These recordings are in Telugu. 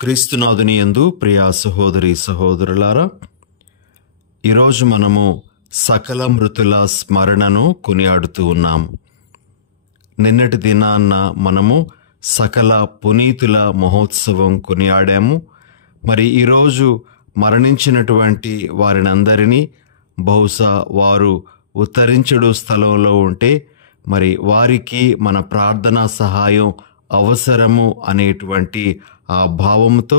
క్రీస్తునాథుని యందు ప్రియా సహోదరి సహోదరులారా, ఈరోజు మనము సకల మృతుల స్మరణను కొనియాడుతూ ఉన్నాం. నిన్నటి దినాన్న మనము సకల పునీతుల మహోత్సవం కొనియాడాము. మరి ఈరోజు మరణించినటువంటి వారినందరినీ, బహుశా వారు ఉత్తరించడు స్థలంలో ఉంటే మరి వారికి మన ప్రార్థనా సహాయం అవసరము అనేటువంటి ఆ భావంతో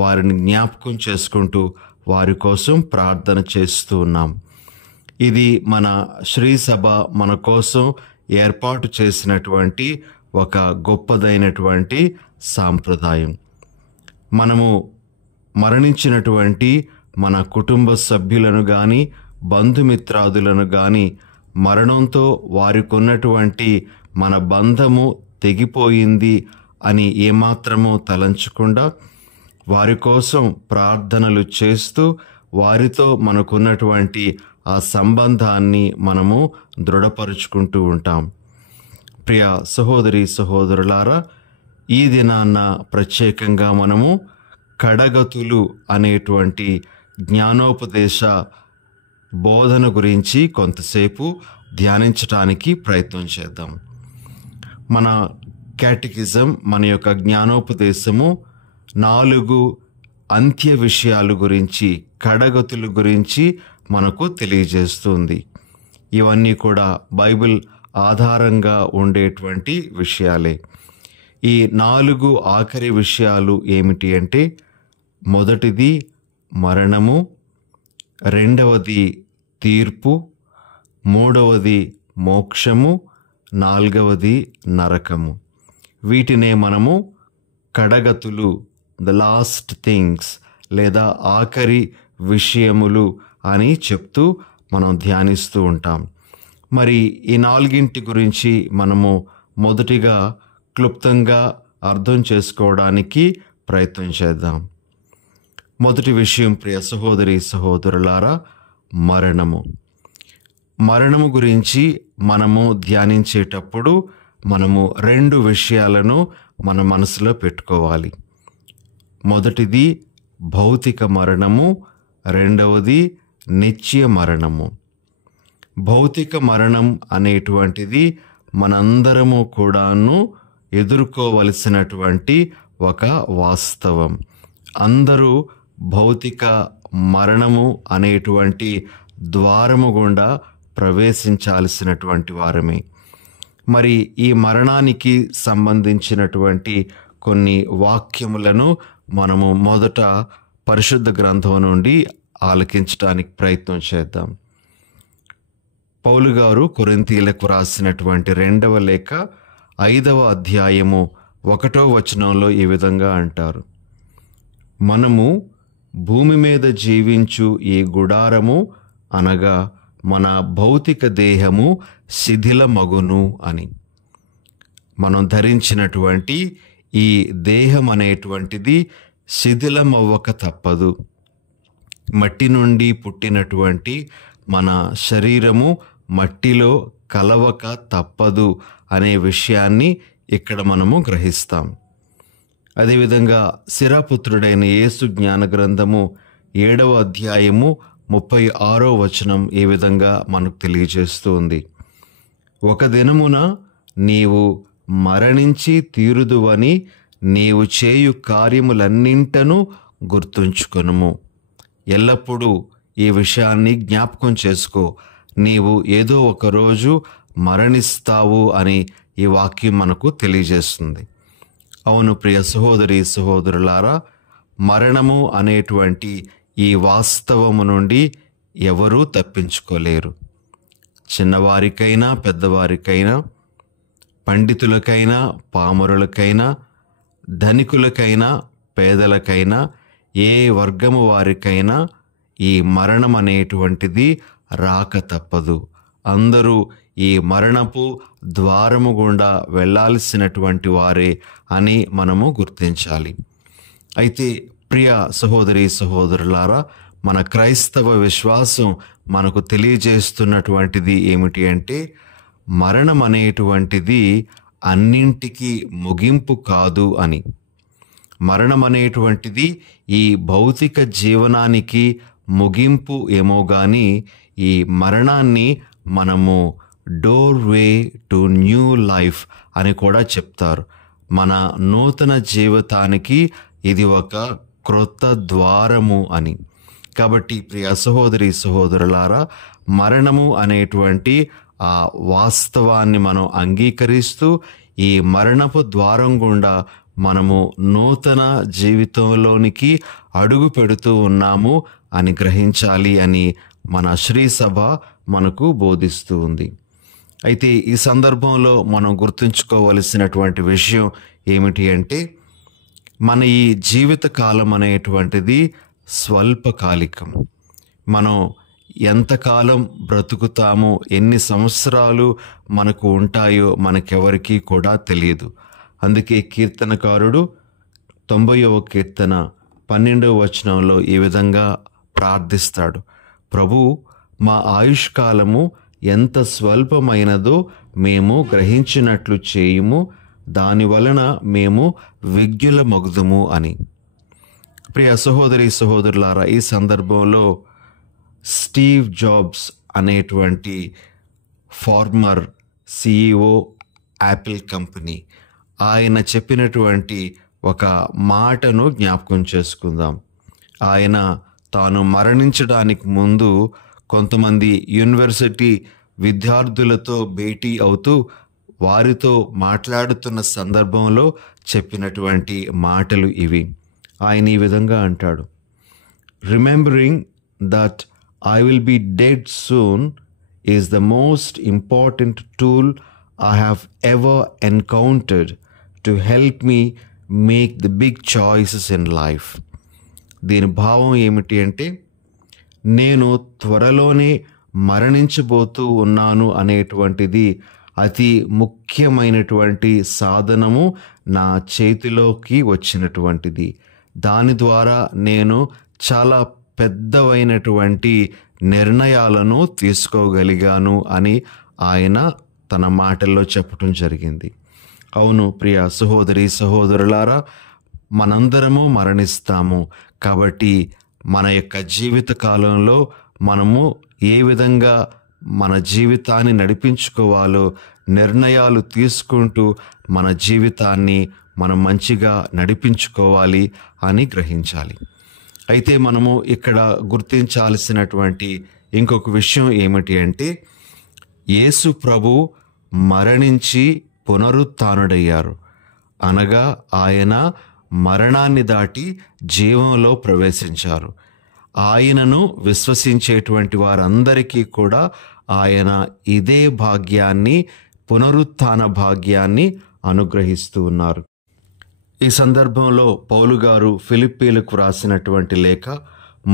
వారిని జ్ఞాపకం చేసుకుంటూ వారి కోసం ప్రార్థన చేస్తూ ఉన్నాం. ఇది మన శ్రీ సభ మన కోసం ఏర్పాటు చేసినటువంటి ఒక గొప్పదైనటువంటి సాంప్రదాయం. మనము మరణించినటువంటి మన కుటుంబ సభ్యులను కానీ, బంధుమిత్రాదులను కానీ, మరణంతో వారికి ఉన్నటువంటి మన బంధము తెగిపోయింది అని ఏమాత్రమూ తలంచకుండా వారి కోసం ప్రార్థనలు చేస్తూ వారితో మనకున్నటువంటి ఆ సంబంధాన్ని మనము దృఢపరుచుకుంటూ ఉంటాం. ప్రియ సహోదరి సహోదరులారా, ఈ దినాన్న ప్రత్యేకంగా మనము కడగతులు అనేటువంటి జ్ఞానోపదేశ బోధన గురించి కొంతసేపు ధ్యానించడానికి ప్రయత్నం చేద్దాం. మన కేటకిజం, మన యొక్క జ్ఞానోపదేశము 4 అంత్య విషయాల గురించి, కడగతుల గురించి మనకు తెలియజేస్తుంది. ఇవన్నీ కూడా బైబిల్ ఆధారంగా ఉండేటువంటి విషయాలే. ఈ 4 ఆఖరి విషయాలు ఏమిటి అంటే, మొదటిది మరణము, రెండవది తీర్పు, మూడవది మోక్షము, 4వది నరకము. వీటినే మనము కడగతులు, ద లాస్ట్ థింగ్స్ లేదా ఆఖరి విషయములు అని చెప్తూ మనం ధ్యానిస్తూ ఉంటాం. మరి ఈ 4 గురించి మనము మొదటిగా క్లుప్తంగా అర్థం చేసుకోవడానికి ప్రయత్నం చేద్దాం. మొదటి విషయం ప్రియ సహోదరి సహోదరులారా, మరణము. మరణము గురించి మనము ధ్యానించేటప్పుడు మనము 2 విషయాలను మన మనసులో పెట్టుకోవాలి. మొదటిది భౌతిక మరణము, రెండవది నిత్య మరణము. భౌతిక మరణం అనేటువంటిది మనందరము కూడాను ఎదుర్కోవలసినటువంటి ఒక వాస్తవం. అందరూ భౌతిక మరణము అనేటువంటి ద్వారము గుండా ప్రవేశించాల్సినటువంటి వారమే. మరి ఈ మరణానికి సంబంధించినటువంటి కొన్ని వాక్యములను మనము మొదట పరిశుద్ధ గ్రంథం నుండి ఆలకించడానికి ప్రయత్నం చేద్దాం. పౌలు గారు కొరింథీయులకు రాసినటువంటి 2వ లేఖ 5వ అధ్యాయము 1వ వచనంలో ఈ విధంగా అంటారు: మనము భూమి మీద జీవించు ఈ గుడారము అనగా మన భౌతిక దేహము శిథిలమగును అని. మనం ధరించినటువంటి ఈ దేహం అనేటువంటిది శిథిలమవ్వక తప్పదు. మట్టి నుండి పుట్టినటువంటి మన శరీరము మట్టిలో కలవక తప్పదు అనే విషయాన్ని ఇక్కడ మనము గ్రహిస్తాం. అదేవిధంగా శిరాపుత్రుడైన యేసు జ్ఞాన గ్రంథము 7వ అధ్యాయము 36వ వచనం ఈ విధంగా మనకు తెలియజేస్తుంది: ఒక దినమున నీవు మరణించి తీరుదువని నీవు చేయు కార్యములన్నింటను గుర్తుంచుకొనుము. ఎల్లప్పుడూ ఈ విషయాన్ని జ్ఞాపకం చేసుకో. నీవు ఏదో ఒక రోజు మరణిస్తావు అని ఈ వాక్యం మనకు తెలియజేస్తుంది. అవును ప్రియ సహోదరి సహోదరులారా, మరణము అనేటువంటి ఈ వాస్తవము నుండి ఎవరూ తప్పించుకోలేరు. చిన్నవారికైనా, పెద్దవారికైనా, పండితులకైనా, పామరులకైనా, ధనికులకైనా, పేదలకైనా, ఏ వర్గము వారికైనా ఈ మరణం అనేటువంటిది రాక తప్పదు. అందరూ ఈ మరణపు ద్వారము గుండా వెళ్ళాల్సినటువంటి వారే అని మనము గుర్తించాలి. అయితే ప్రియ సహోదరి సహోదరులారా, మన క్రైస్తవ విశ్వాసం మనకు తెలియజేస్తున్నటువంటిది ఏమిటి అంటే, మరణం అనేటువంటిది అన్నింటికీ ముగింపు కాదు అని. మరణం అనేటువంటిది ఈ భౌతిక జీవనానికి ముగింపు ఏమో కానీ ఈ మరణాన్ని మనము డోర్వే టు న్యూ లైఫ్ అని కూడా చెప్తారు. మన నూతన జీవితానికి ఇది ఒక క్రొత్త ద్వారము అని. కాబట్టి ప్రియ సహోదరి సహోదరులారా, మరణము అనేటువంటి ఆ వాస్తవాన్ని మనం అంగీకరిస్తూ ఈ మరణపు ద్వారం గుండా మనము నూతన జీవితంలోనికి అడుగు పెడుతూ ఉన్నాము అని గ్రహించాలి అని మన శ్రీ సభ మనకు బోధిస్తూ ఉంది. అయితే ఈ సందర్భంలో మనం గుర్తుంచుకోవలసినటువంటి విషయం ఏమిటి అంటే, మన ఈ జీవిత కాలం అనేటువంటిది స్వల్పకాలికం. మనం ఎంతకాలం బ్రతుకుతామో, ఎన్ని సంవత్సరాలు మనకు ఉంటాయో మనకెవరికీ కూడా తెలియదు. అందుకే కీర్తనకారుడు 90వ కీర్తన 12వ వచనంలో ఈ విధంగా ప్రార్థిస్తాడు, ప్రభు మా ఆయుష్కాలము ఎంత స్వల్పమైనదో మేము గ్రహించినట్లు చేయుము, దాని వలన మేము విజ్ఞులమగుదుము అని. ప్రియ సహోదరి సహోదరులారా, ఈ సందర్భంలో స్టీవ్ జాబ్స్ అనేటువంటి ఫార్మర్ CEO యాపిల్ కంపెనీ, ఆయన చెప్పినటువంటి ఒక మాటను జ్ఞాపకం చేసుకుందాం. ఆయన తాను మరణించడానికి ముందు కొంతమంది యూనివర్సిటీ విద్యార్థులతో భేటీ అవుతూ వారితో మాట్లాడుతున్న సందర్భంలో చెప్పినటువంటి మాటలు ఇవి. ఆయన ఈ విధంగా అంటాడు, remembering that I will be dead soon is the most important tool I have ever encountered to help me make the big choices in life. దీని భావం ఏమిటి అంటే, నేను త్వరలోనే మరణించబోతూ ఉన్నాను అనేటువంటిది అతి ముఖ్యమైనటువంటి సాధనము నా చేతిలోకి వచ్చినటువంటిది. దాని ద్వారా నేను చాలా పెద్దవైనటువంటి నిర్ణయాలను తీసుకోగలిగాను అని ఆయన తన మాటల్లో చెప్పడం జరిగింది. అవును ప్రియ సహోదరి సహోదరులారా, మనందరము మరణిస్తాము. కాబట్టి మన యొక్క జీవిత కాలంలో మనము ఏ విధంగా మన జీవితాన్ని నడిపించుకోవాలో నిర్ణయాలు తీసుకుంటూ మన జీవితాన్ని మనం మంచిగా నడిపించుకోవాలి అని గ్రహించాలి. అయితే మనము ఇక్కడ గుర్తించాల్సినటువంటి ఇంకొక విషయం ఏమిటి అంటే, యేసు ప్రభు మరణించి పునరుత్థానుడయ్యారు. అనగా ఆయన మరణాన్ని దాటి జీవంలో ప్రవేశించారు. ఆయనను విశ్వసించేటువంటి వారందరికీ కూడా ఆయన ఇదే భాగ్యాన్ని, పునరుత్థాన భాగ్యాన్ని అనుగ్రహిస్తూ ఉన్నారు. ఈ సందర్భంలో పౌలు గారు ఫిలిప్పీలకు రాసినటువంటి లేఖ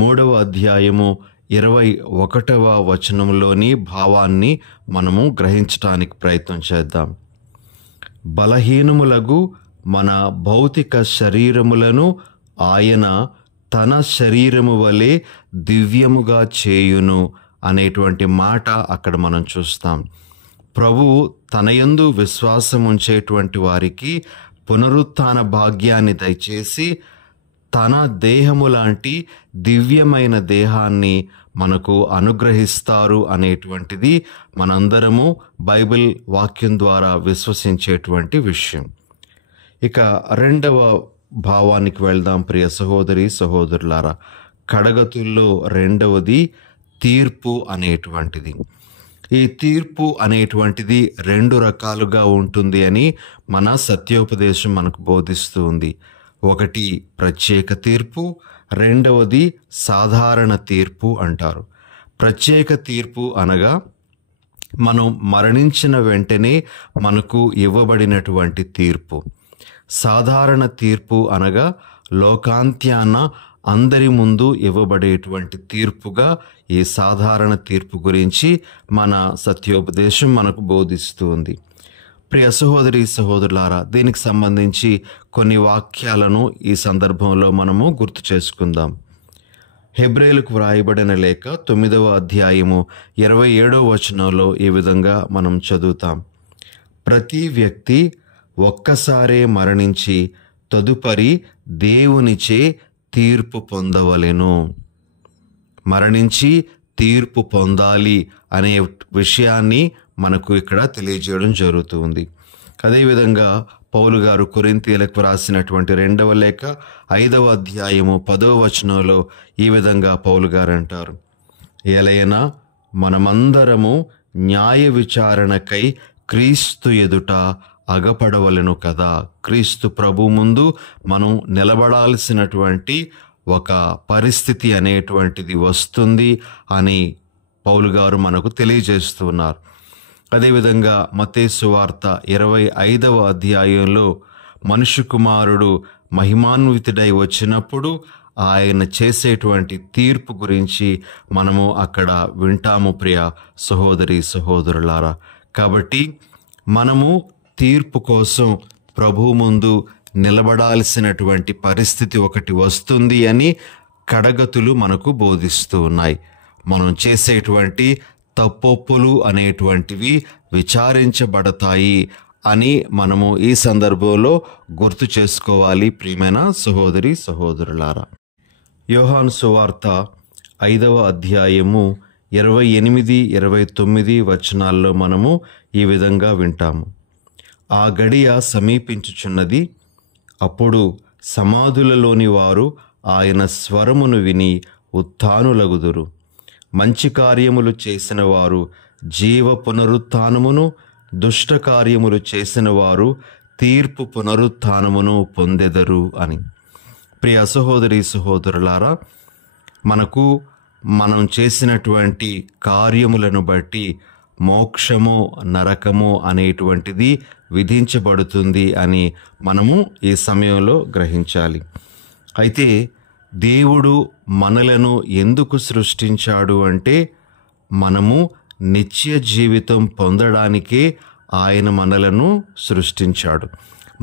3వ అధ్యాయము 21వ వచనంలోని భావాన్ని మనము గ్రహించడానికి ప్రయత్నం చేద్దాం. బలహీనములగు మన భౌతిక శరీరములను ఆయన తన శరీరము వలె దివ్యముగా చేయును అనేటువంటి మాట అక్కడ మనం చూస్తాం. ప్రభువు తన యందు విశ్వాసం ఉంచేటువంటి వారికి పునరుత్థాన భాగ్యాన్ని దయచేసి తన దేహము లాంటి దివ్యమైన దేహాన్ని మనకు అనుగ్రహిస్తారు అనేటువంటిది మనందరము బైబిల్ వాక్యం ద్వారా విశ్వసించేటువంటి విషయం. ఇక రెండవ భావానికి వెళ్దాం ప్రియ సహోదరి సహోదరులారా. కడగతుల్లో రెండవది తీర్పు అనేటువంటిది. ఈ తీర్పు అనేటువంటిది 2 రకాలుగా ఉంటుంది అని మన సత్యోపదేశం మనకు బోధిస్తూ ఉంది. ఒకటి ప్రత్యేక తీర్పు, రెండవది సాధారణ తీర్పు అంటారు. ప్రత్యేక తీర్పు అనగా మనం మరణించిన వెంటనే మనకు ఇవ్వబడినటువంటి తీర్పు. సాధారణ తీర్పు అనగా లోకాంత్యాన అందరి ముందు ఇవ్వబడేటువంటి తీర్పుగా ఈ సాధారణ తీర్పు గురించి మన సత్యోపదేశం మనకు బోధిస్తూ ఉంది. ప్రియ సహోదరి సహోదరులారా, దీనికి సంబంధించి కొన్ని వాక్యాలను ఈ సందర్భంలో మనము గుర్తు చేసుకుందాం. హెబ్రేలుకు వ్రాయబడిన లేఖ 9వ అధ్యాయము 27వ వచనంలో ఈ విధంగా మనం చదువుతాం. ప్రతి వ్యక్తి ఒక్కసారే మరణించి తదుపరి దేవునిచే తీర్పు పొందవలెను. మరణించి తీర్పు పొందాలి అనే విషయాన్ని మనకు ఇక్కడ తెలియజేయడం జరుగుతుంది. అదేవిధంగా పౌలు గారు కొరింథీయులకు రాసినటువంటి 2వ లేఖ 5వ అధ్యాయము 10వ వచనంలో ఈ విధంగా పౌలు గారు అంటారు, ఎలయనా మనమందరము న్యాయ విచారణకై క్రీస్తు ఎదుట అగపడవలెను కదా. క్రీస్తు ప్రభు ముందు మనం నిలబడాల్సినటువంటి ఒక పరిస్థితి అనేటువంటిది వస్తుంది అని పౌలు గారు మనకు తెలియజేస్తున్నారు. అదేవిధంగా మత్తయి సువార్త 25వ అధ్యాయంలో మనుష్య కుమారుడు మహిమాన్వితుడై వచ్చినప్పుడు ఆయన చేసేటువంటి తీర్పు గురించి మనము అక్కడ వింటాము ప్రియ సహోదరి సహోదరులారా. కాబట్టి మనము తీర్పు కోసం ప్రభు ముందు నిలబడాల్సినటువంటి పరిస్థితి ఒకటి వస్తుంది అని కడగతులు మనకు బోధిస్తూ ఉన్నాయి. మనం చేసేటువంటి తప్పొప్పులు అనేటువంటివి విచారించబడతాయి అని మనము ఈ సందర్భంలో గుర్తు చేసుకోవాలి ప్రియమైన సహోదరి సహోదరులారా. యోహాను సువార్త 5వ అధ్యాయము 28, 29 వచనాల్లో మనము ఈ విధంగా వింటాము. ఆ గడియ సమీపించుచున్నది, అప్పుడు సమాధులలోని వారు ఆయన స్వరమును విని ఉత్థానులగుదురు. మంచి కార్యములు చేసిన వారు జీవ పునరుత్థానమును, దుష్ట కార్యములు చేసిన వారు తీర్పు పునరుత్థానమును పొందెదరు అని. ప్రియ సహోదరి సహోదరులారా, మనం చేసినటువంటి కార్యములను బట్టి మోక్షము నరకము అనేటువంటిది విధించబడుతుంది అని మనము ఈ సమయంలో గ్రహించాలి. అయితే దేవుడు మనలను ఎందుకు సృష్టించాడు అంటే మనము నిత్య జీవితం పొందడానికే ఆయన మనలను సృష్టించాడు.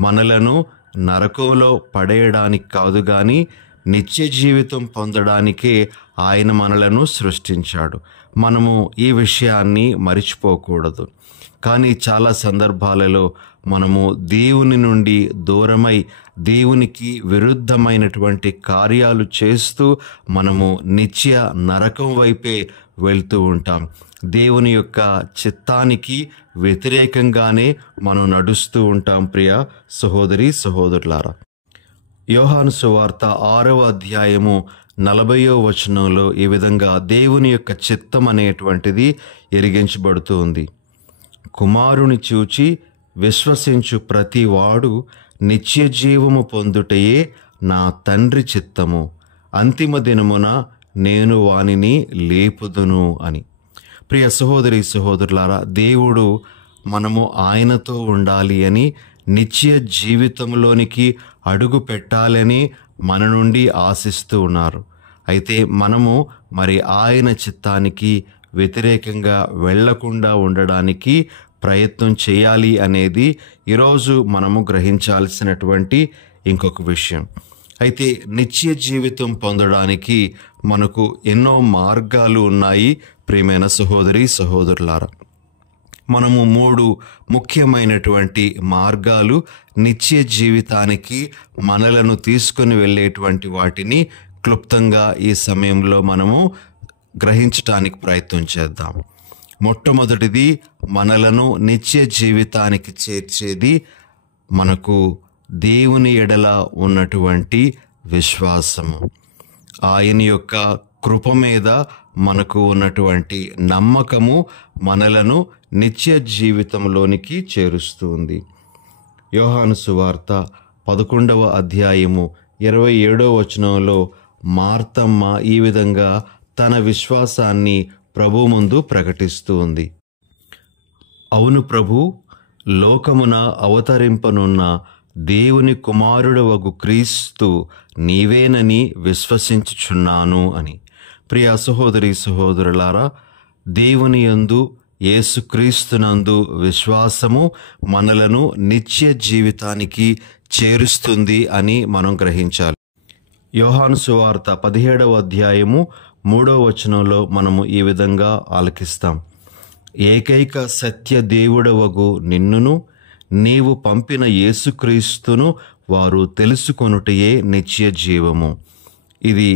మనలను నరకంలో పడేయడానికి కాదు కానీ నిత్య జీవితం పొందడానికే ఆయన మనలను సృష్టించాడు. మనము ఈ విషయాన్ని మరిచిపోకూడదు. కానీ చాలా సందర్భాలలో మనము దేవుని నుండి దూరమై దేవునికి విరుద్ధమైనటువంటి కార్యాలు చేస్తూ మనము నిత్య నరకం వైపే వెళ్తూ ఉంటాం. దేవుని యొక్క చిత్తానికి వ్యతిరేకంగానే మనం నడుస్తూ ఉంటాం ప్రియ సహోదరి సహోదరులారా. యోహాను సువార్త 6వ అధ్యాయము 40వ వచనంలో ఈ విధంగా దేవుని యొక్క చిత్తం అనేటువంటిది ఎరిగించబడుతూ ఉంది. కుమారుని చూచి విశ్వసించు ప్రతి వాడు నిత్య జీవము పొందుటయే నా తండ్రి చిత్తము, అంతిమ దినమున నేను వానిని లేపుదును అని. ప్రియ సహోదరి సహోదరులారా, దేవుడు మనము ఆయనతో ఉండాలి అని, నిత్య జీవితంలోనికి అడుగు పెట్టాలని మన నుండి ఆశిస్తూ ఉన్నారు. అయితే మనము మరి ఆయన చిత్తానికి వ్యతిరేకంగా వెళ్లకుండా ఉండడానికి ప్రయత్నం చేయాలి అనేది ఈరోజు మనము గ్రహించాల్సినటువంటి ఇంకొక విషయం. అయితే నిత్య జీవితం పొందడానికి మనకు ఎన్నో మార్గాలు ఉన్నాయి ప్రియమైన సహోదరి సహోదరులారా. మనము 3 ముఖ్యమైనటువంటి మార్గాలు నిత్య జీవితానికి మనలను తీసుకొని వెళ్ళేటువంటి వాటిని క్లుప్తంగా ఈ సమయంలో మనము గ్రహించటానికి ప్రయత్నం చేద్దాం. మొట్టమొదటిది, మనలను నిత్య జీవితానికి చేర్చేది మనకు దేవుని ఎడల ఉన్నటువంటి విశ్వాసము. ఆయన యొక్క కృప మీద మనకు ఉన్నటువంటి నమ్మకము మనలను నిత్య జీవితంలోనికి చేరుస్తుంది. యోహాను సువార్త 11వ అధ్యాయము 27వ వచనంలో మార్తమ్మ ఈ విధంగా తన విశ్వాసాన్ని ప్రభు ముందు ప్రకటిస్తూ ఉంది. అవును ప్రభు, లోకమున అవతరింపనున్న దేవుని కుమారుడవగు క్రీస్తు నీవేనని విశ్వసించుచున్నాను అని. ప్రియ సహోదరి సహోదరులారా, దేవుని యందు యేసుక్రీస్తునందు విశ్వాసము మనలను నిత్య జీవితానికి చేరుస్తుంది అని మనం గ్రహించాలి. యోహాను సువార్త 17వ అధ్యాయము 3వ వచనంలో మనము ఈ విధంగా ఆలకిస్తాం. ఏకైక సత్య దేవుడవగు నిన్నును నీవు పంపిన యేసుక్రీస్తును వారు తెలుసుకొనుటయే నిత్య జీవము. ఇది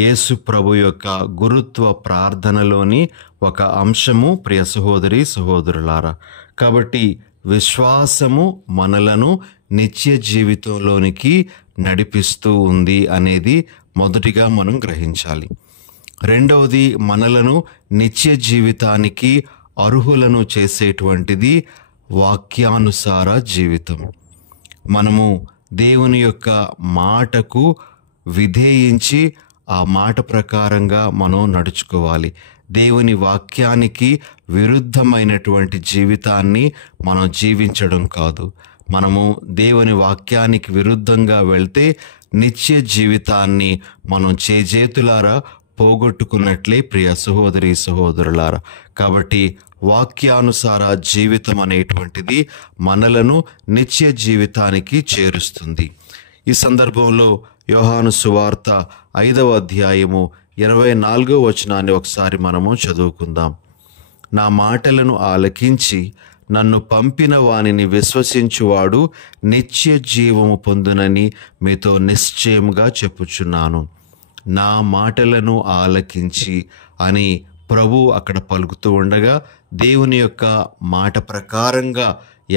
యేసు ప్రభు యొక్క గురుత్వ ప్రార్థనలోని ఒక అంశము ప్రియ సహోదరి సహోదరులారా. కాబట్టి విశ్వాసము మనలను నిత్య జీవితంలోనికి నడిపిస్తూ ఉంది అనేది మొదటిగా మనం గ్రహించాలి. రెండవది, మనలను నిత్య జీవితానికి అర్హులను చేసేటువంటిది వాక్యానుసార జీవితం. మనము దేవుని యొక్క మాటకు విధేయించి ఆ మాట ప్రకారంగా మనం నడుచుకోవాలి. దేవుని వాక్యానికి విరుద్ధమైనటువంటి జీవితాన్ని మనం జీవించడం కాదు. మనము దేవుని వాక్యానికి విరుద్ధంగా వెళ్తే నిత్య జీవితాన్ని మనం చేజేతులారా పోగొట్టుకున్నట్లే ప్రియ సహోదరి సహోదరులారా. కాబట్టి వాక్యానుసార జీవితం అనేటువంటిది మనలను నిత్య జీవితానికి చేరుస్తుంది. ఈ సందర్భంలో యోహాను సువార్త 5వ అధ్యాయము 24వ వచనాన్ని ఒకసారి మనము చదువుకుందాం. నా మాటలను ఆలకించి నన్ను పంపిన వానిని విశ్వసించువాడు నిత్య జీవము పొందునని మీతో నిశ్చయముగా చెప్పుచున్నాను. నా మాటలను ఆలకించి అని ప్రభు అక్కడ పలుకుతూ ఉండగా, దేవుని యొక్క మాట ప్రకారంగా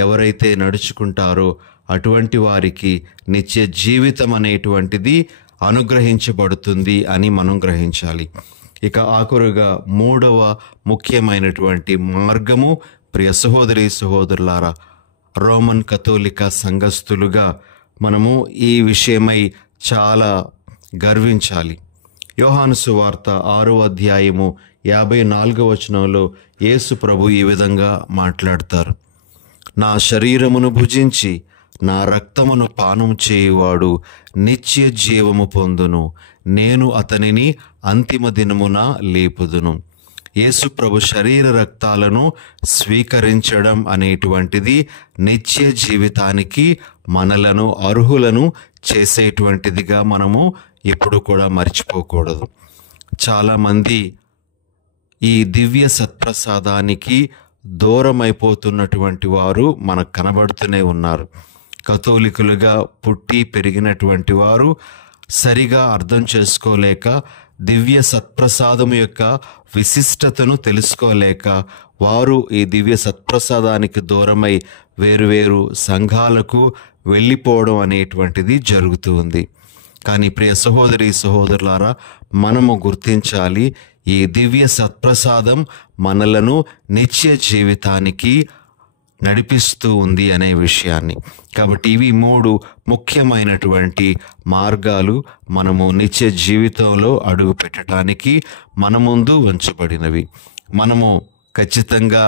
ఎవరైతే నడుచుకుంటారో అటువంటి వారికి నిత్య జీవితం అనేటువంటిది అనుగ్రహించబడుతుంది అని మనం గ్రహించాలి. ఇక ఆఖరుగా మూడవ ముఖ్యమైనటువంటి మార్గము ప్రియ సహోదరి సహోదరులారా, రోమన్ కథోలిక సంఘస్థులుగా మనము ఈ విషయమై చాలా గర్వించాలి. యోహాను సువార్త 6వ అధ్యాయము 54వ వచనంలో యేసు ప్రభు ఈ విధంగా మాట్లాడతారు. నా శరీరమును భుజించి నా రక్తమును పానం చేయువాడు నిత్య జీవము పొందును, నేను అతనిని అంతిమ దినమున లేపుదును. యేసు ప్రభు శరీర రక్తాలను స్వీకరించడం అనేటువంటిది నిత్య జీవితానికి మనలను అర్హులను చేసేటువంటిదిగా మనము ఎప్పుడు కూడా మర్చిపోకూడదు. చాలామంది ఈ దివ్య సత్ప్రసాదానికి దూరమైపోతున్నటువంటి వారు మనకు కనబడుతూనే ఉన్నారు. కథోలికులుగా పుట్టి పెరిగినటువంటి వారు సరిగా అర్థం చేసుకోలేక, దివ్య సత్ప్రసాదం యొక్క విశిష్టతను తెలుసుకోలేక వారు ఈ దివ్య సత్ప్రసాదానికి దూరమై వేరువేరు సంఘాలకు వెళ్ళిపోవడం అనేటువంటిది జరుగుతూ ఉంది. కానీ ప్రియ సహోదరి సహోదరులారా, మనము గుర్తించాలి, ఈ దివ్య సత్ప్రసాదం మనలను నిత్య జీవితానికి నడిపిస్తూ ఉంది అనే విషయాన్ని. కాబట్టి ఇవి 3 ముఖ్యమైనటువంటి మార్గాలు మనము నిత్య జీవితంలో అడుగు పెట్టడానికి మన ముందు ఉంచబడినవి. మనము ఖచ్చితంగా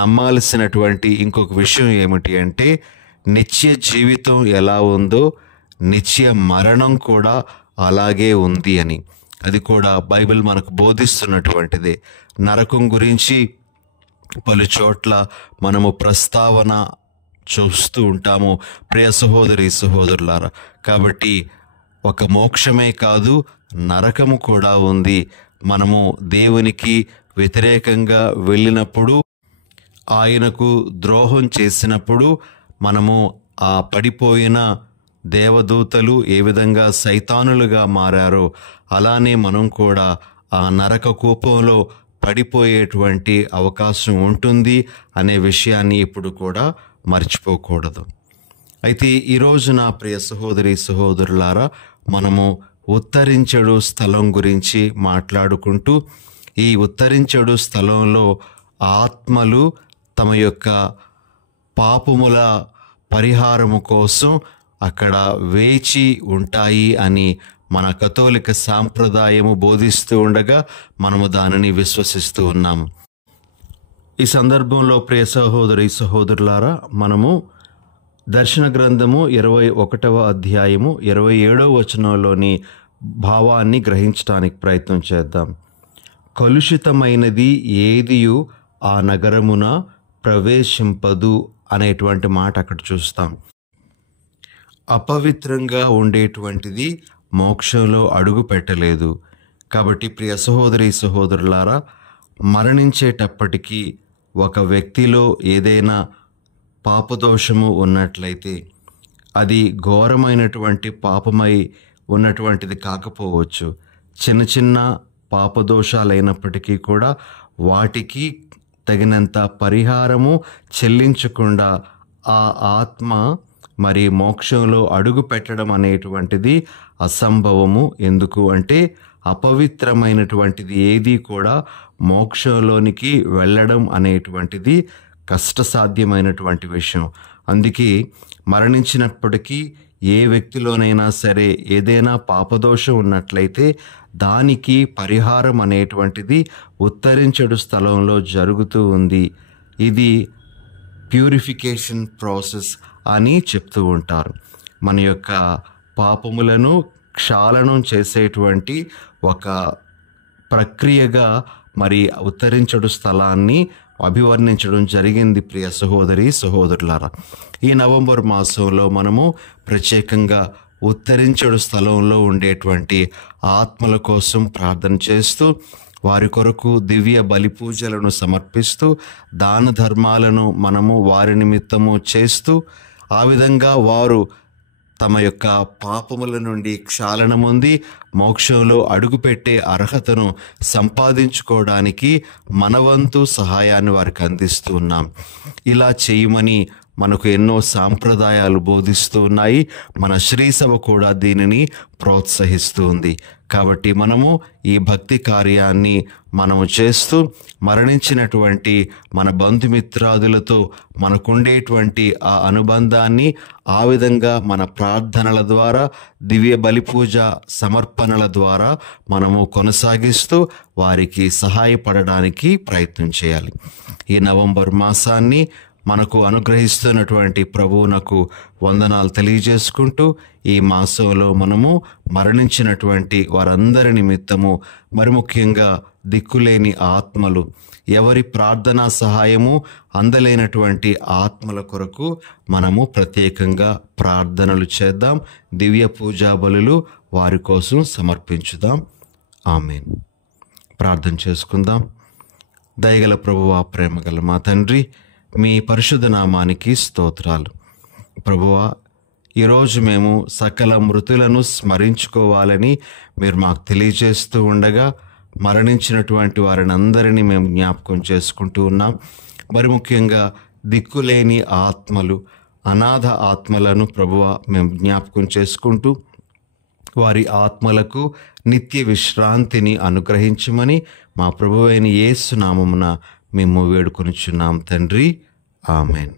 నమ్మాల్సినటువంటి ఇంకొక విషయం ఏమిటి అంటే, నిత్య జీవితం ఎలా ఉందో నిత్య మరణం కూడా అలాగే ఉంది అని. అది కూడా బైబిల్ మనకు బోధిస్తున్నటువంటిదే. నరకం గురించి పలు చోట్ల మనము ప్రస్తావన చూస్తూ ఉంటాము ప్రియ సహోదరి సహోదరులారా. కాబట్టి ఒక మోక్షమే కాదు, నరకము కూడా ఉంది. మనము దేవునికి వ్యతిరేకంగా వెళ్ళినప్పుడు, ఆయనకు ద్రోహం చేసినప్పుడు మనము ఆ పడిపోయిన దేవదూతలు ఏ విధంగా సైతానులుగా మారారో అలానే మనం కూడా ఆ నరక కూపంలో పడిపోయేటువంటి అవకాశం ఉంటుంది అనే విషయాన్ని ఇప్పుడు కూడా మర్చిపోకూడదు. అయితే ఈరోజు నా ప్రియ సహోదరి సహోదరులారా, మనము ఉత్తరించెడు స్థలం గురించి మాట్లాడుకుంటూ, ఈ ఉత్తరించెడు స్థలంలో ఆత్మలు తమ యొక్క పాపముల పరిహారము కోసం అక్కడ వేచి ఉంటాయి అని మన కథోలిక సాంప్రదాయము బోధిస్తూ ఉండగా మనము దానిని విశ్వసిస్తూ ఉన్నాము. ఈ సందర్భంలో ప్రియ సహోదరి సహోదరులారా, మనము దర్శన గ్రంథము 21వ అధ్యాయము 27వ వచనంలోని భావాన్ని గ్రహించడానికి ప్రయత్నం చేద్దాం. కలుషితమైనది ఏదియు ఆ నగరమున ప్రవేశింపదు అనేటువంటి మాట అక్కడ చూస్తాం. అపవిత్రంగా ఉండేటువంటిది మోక్షంలో అడుగు పెట్టలేదు. కాబట్టి ప్రియ సహోదరి సహోదరులారా, మరణించేటప్పటికీ ఒక వ్యక్తిలో ఏదైనా పాపదోషము ఉన్నట్లయితే అది ఘోరమైనటువంటి పాపమై ఉన్నటువంటిది కాకపోవచ్చు. చిన్న చిన్న పాపదోషాలైనప్పటికీ కూడా వాటికి తగినంత పరిహారము చెల్లించకుండా ఆ ఆత్మ మరి మోక్షంలో అడుగు పెట్టడం అనేటువంటిది అసంభవము. ఎందుకు అంటే అపవిత్రమైనటువంటిది ఏది కూడా మోక్షంలోనికి వెళ్ళడం అనేటువంటిది కష్టసాధ్యమైనటువంటి విషయం. అందుకే మరణించినప్పటికీ ఏ వ్యక్తిలోనైనా సరే ఏదైనా పాపదోషం ఉన్నట్లయితే దానికి పరిహారం అనేటువంటిది ఉత్తరించడు స్థలంలో జరుగుతూ ఉంది. ఇది ప్యూరిఫికేషన్ ప్రాసెస్ అని చెప్తూ ఉంటారు. మన యొక్క పాపములను క్షాళనం చేసేటువంటి ఒక ప్రక్రియగా మరి ఉత్తరించడు స్థలాన్ని అభివర్ణించడం జరిగింది. ప్రియ సహోదరి సహోదరులారా, ఈ నవంబర్ మాసంలో మనము ప్రత్యేకంగా ఉత్తరించడు స్థలంలో ఉండేటువంటి ఆత్మల కోసం ప్రార్థన చేస్తూ వారి కొరకు దివ్య బలి పూజలను సమర్పిస్తూ దాన ధర్మాలను మనము వారి నిమిత్తము చేస్తూ ఆ విధంగా వారు తమ యొక్క పాపముల నుండి క్షాళన పొంది మోక్షంలో అడుగుపెట్టే అర్హతను సంపాదించుకోవడానికి మనవంతు సహాయాన్ని వారికి అందిస్తూ ఉన్నాం. ఇలా చేయమని మనకు ఎన్నో సాంప్రదాయాలు బోధిస్తూ ఉన్నాయి. మన శ్రీసభ కూడా దీనిని ప్రోత్సహిస్తూ ఉంది. కాబట్టి మనము ఈ భక్తి కార్యాన్ని మనము చేస్తూ మరణించినటువంటి మన బంధుమిత్రాదులతో మనకుండేటువంటి ఆ అనుబంధాన్ని ఆ విధంగా మన ప్రార్థనల ద్వారా దివ్య బలిపూజ సమర్పణల ద్వారా మనము కొనసాగిస్తూ వారికి సహాయపడడానికి ప్రయత్నం చేయాలి. ఈ నవంబర్ మాసాన్ని మనకు అనుగ్రహిస్తున్నటువంటి ప్రభువునకు వందనాలు తెలియజేసుకుంటూ ఈ మాసంలో మనము మరణించినటువంటి వారందరి నిమిత్తము మరి ముఖ్యంగా దిక్కులేని ఆత్మలు, ఎవరి ప్రార్థనా సహాయము అందలేనటువంటి ఆత్మల కొరకు మనము ప్రత్యేకంగా ప్రార్థనలు చేద్దాం. దివ్య పూజా బలులు వారి కోసం సమర్పించుదాం. ఆమేన్. ప్రార్థన చేసుకుందాం. దయగల ప్రభువా, ప్రేమగల మా తండ్రి, మీ పరిశుద్ధ నామానికి స్తోత్రాలు. ప్రభువా, ఈరోజు మేము సకల మృతులను స్మరించుకోవాలని మీరు మాకు తెలియజేస్తూ ఉండగా మరణించినటువంటి వారిని అందరినీ మేము జ్ఞాపకం చేసుకుంటూ ఉన్నాం. మరి ముఖ్యంగా దిక్కులేని ఆత్మలు, అనాథ ఆత్మలను ప్రభువా మేము జ్ఞాపకం చేసుకుంటూ వారి ఆత్మలకు నిత్య విశ్రాంతిని అనుగ్రహించమని మా ప్రభువైన యేసు నామమున మేము వేడుకొనుచున్నాం తండ్రి. ఆమెన్.